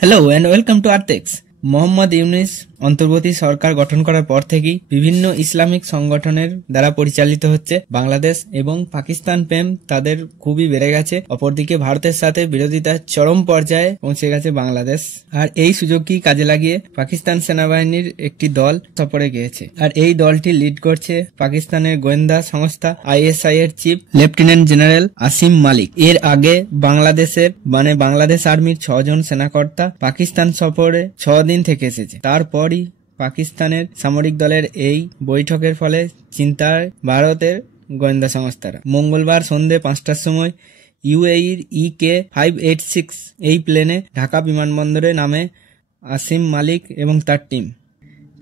Hello and welcome to Artex. Mohammad Yunus অন্তর্বর্তী সরকার গঠন করার পর থেকেই বিভিন্ন ইসলামিক সংগঠনের দ্বারা পরিচালিত হচ্ছে বাংলাদেশ, এবং পাকিস্তান প্রেম তাদের খুবই বেড়ে গেছে। অপরদিকে ভারতের সাথে বিরোধিতার চরম পর্যায়ে পৌঁছে গেছে বাংলাদেশ। আর এই সুযোগকে কাজে লাগিয়ে পাকিস্তান সেনাবাহিনীর একটি দল সফরে গিয়েছে, আর এই দলটি লিড করছে পাকিস্তানের গোয়েন্দা সংস্থা ISI এর চিফ লেফটেন্যান্ট জেনারেল আসিম মালিক। এর আগে বাংলাদেশ আর্মির 6 জন সেনাকর্তা পাকিস্তান সফরে 6 দিন থেকে এসেছে। তারপরই পাকিস্তানের সামরিক দলের এই বৈঠকের ফলে চিন্তায় ভারতের গোয়েন্দা সংস্থারা। মঙ্গলবার সন্ধ্যে 5টার সময় UAEর EK-586 এই প্লেনে ঢাকা বিমানবন্দরে নামে আসিম মালিক এবং তার টিম।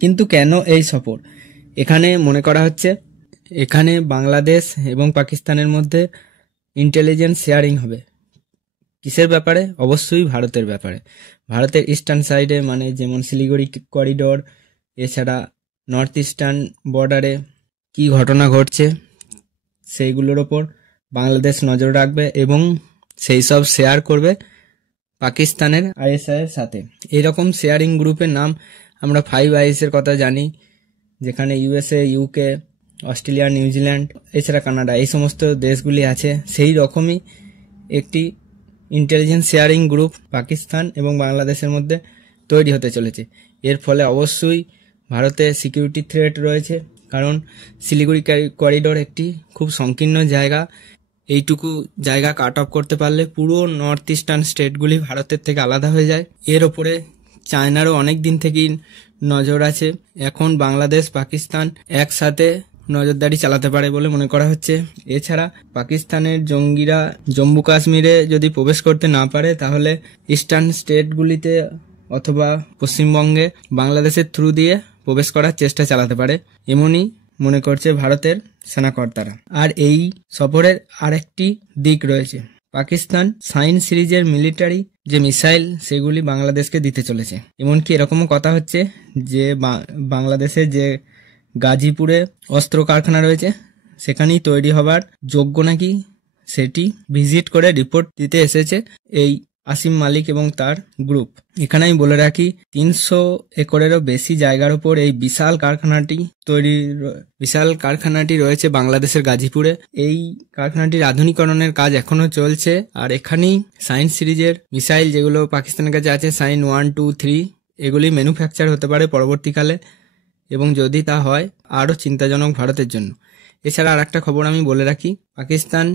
কিন্তু কেন এই সফর? এখানে মনে করা হচ্ছে এখানে বাংলাদেশ এবং পাকিস্তানের মধ্যে ইন্টেলিজেন্স শেয়ারিং হবে। কিসের ব্যাপারে? অবশ্যই ভারতের ব্যাপারে। ভারতের ইস্টার্ন সাইডে, মানে যেমন শিলিগুড়ি করিডোর, এছাড়া নর্থ ইস্টার্ন বর্ডারে কি ঘটনা ঘটছে সেইগুলোর ওপর বাংলাদেশ নজর রাখবে এবং সেই সব শেয়ার করবে পাকিস্তানের ISI এর সাথে। এরকম শেয়ারিং গ্রুপের নাম আমরা 5 আইস এর কথা জানি, যেখানে USA, UK, অস্ট্রেলিয়া, নিউজিল্যান্ড, এছাড়া কানাডা, এই সমস্ত দেশগুলি আছে। সেই রকমই একটি ইন্টেলিজেন্স শেয়ারিং গ্রুপ পাকিস্তান এবং বাংলাদেশের মধ্যে তৈরি হতে চলেছে। এর ফলে অবশ্যই ভারতে সিকিউরিটি থ্রেট রয়েছে, কারণ শিলিগুড়ি করিডোর একটি খুব সংকীর্ণ জায়গা। এইটুকু জায়গা কাট অফ করতে পারলে পুরো নর্থ ইস্টার্ন স্টেটগুলি ভারতের থেকে আলাদা হয়ে যায়। এর ওপরে চায়নারও অনেক দিন থেকেই নজর আছে। এখন বাংলাদেশ পাকিস্তান একসাথে নজরদারি চালাতে পারে বলে মনে করা হচ্ছে। এছাড়া পাকিস্তানের জঙ্গিরা জম্মু কাশ্মীরে যদি প্রবেশ করতে না পারে, তাহলে ইস্টার্ন স্টেটগুলিতে অথবা পশ্চিমবঙ্গে বাংলাদেশের থ্রু দিয়ে প্রবেশ করার চেষ্টা চালাতে পারে, এমনই মনে করছে ভারতের সেনাকর্তারা। আর এই সফরের আরেকটি দিক রয়েছে, পাকিস্তান সাইন সিরিজের মিলিটারি যে মিসাইল সেগুলি বাংলাদেশকে দিতে চলেছে। এমনকি এরকমও কথা হচ্ছে যে বাংলাদেশের যে গাজীপুরে অস্ত্র কারখানা রয়েছে সেখানেই তৈরি হবার যোগ্য নাকি সেটি ভিজিট করে রিপোর্ট দিতে এসেছে এই আসিম মালিক এবং তার গ্রুপ। এখানে আমি বলে রাখি, 300 একরেরও বেশি জায়গার উপর এই বিশাল কারখানাটি রয়েছে বাংলাদেশের গাজীপুরে। এই কারখানাটির আধুনিকরণের কাজ এখনো চলছে। আর এখানেই সাইন সিরিজের মিসাইল যেগুলো পাকিস্তানের কাছে আছে, সাইন 1, 2, 3, এগুলি ম্যানুফ্যাকচার হতে পারে পরবর্তীকালে, এবং যদি তা হয় আরও চিন্তাজনক ভারতের জন্য। এছাড়া আর একটা খবর আমি বলে রাখি, পাকিস্তান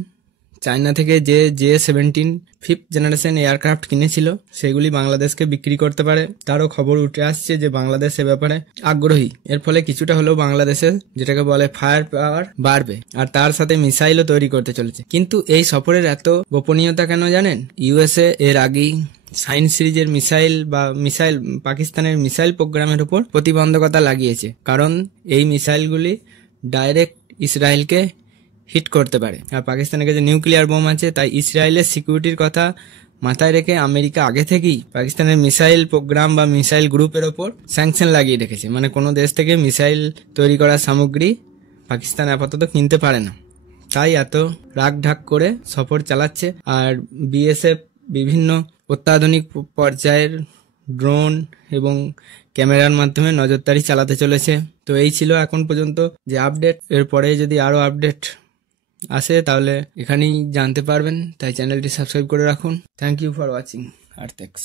চায়না থেকে যে J-17 5th জেনারেশন এয়ারক্রাফট কিনেছিল সেগুলি বাংলাদেশকে বিক্রি করতে পারে। তারও খবর উঠে আসছে যে বাংলাদেশ এ ব্যাপারে আগ্রহী। এর ফলে কিছুটা হলেও বাংলাদেশের যেটাকে বলে ফায়ার পাওয়ার বাড়বে, আর তার সাথে মিসাইলও তৈরি করতে চলেছে। কিন্তু এই সফরের এত গোপনীয়তা কেন জানেন? USA এর আগেই সাইন সিরিজের মিসাইল পাকিস্তানের মিসাইল প্রোগ্রামের উপর প্রতিবন্ধকতা লাগিয়েছে, কারণ এই মিসাইলগুলি ডাইরেক্ট ইসরায়েলকে হিট করতে পারে। আর পাকিস্তানের কাছে নিউক্লিয়ার বোম আছে, তাই ইসরায়েলের সিকিউরিটির কথা মাথায় রেখে আমেরিকা আগে থেকেই পাকিস্তানের মিসাইল প্রোগ্রাম বা মিসাইল গ্রুপের ওপর স্যাংশন লাগিয়ে রেখেছে। মানে কোনো দেশ থেকে মিসাইল তৈরি করার সামগ্রী পাকিস্তান আপাতত কিনতে পারে না, তাই এত রাগ ঢাক করে সফর চালাচ্ছে। আর BSF বিভিন্ন অত্যাধুনিক পর্যায়ের ড্রোন এবং ক্যামেরার মাধ্যমে নজরদারি চালাতে চলেছে। তো এই ছিল এখন পর্যন্ত যে আপডেট। এরপরে যদি আরো আপডেট আসে তাহলে এখানেই জানতে পারবেন, তাই চ্যানেলটি সাবস্ক্রাইব করে রাখুন। Thank you for watching Artex.